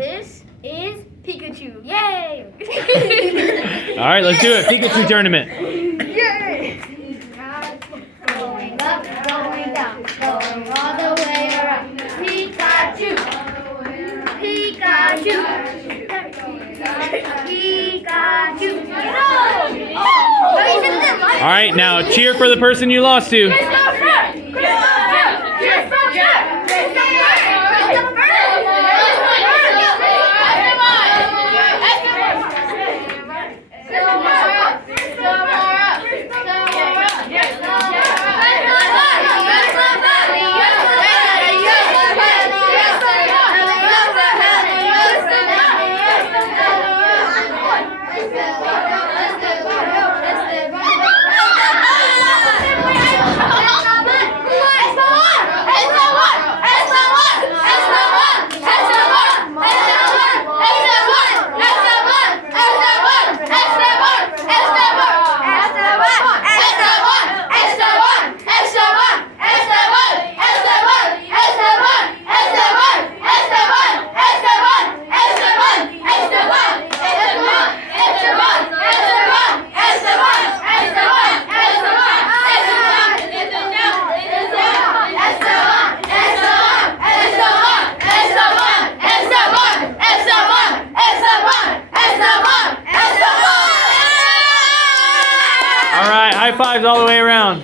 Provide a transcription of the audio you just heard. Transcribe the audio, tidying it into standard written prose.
this is Pikachu. Yay! All right, let's do it. Pikachu tournament. Yay! Going up, going down, going all the way around. Pikachu! Pikachu! Pikachu! All right, now cheer for the person you lost to. All right, high fives all the way around.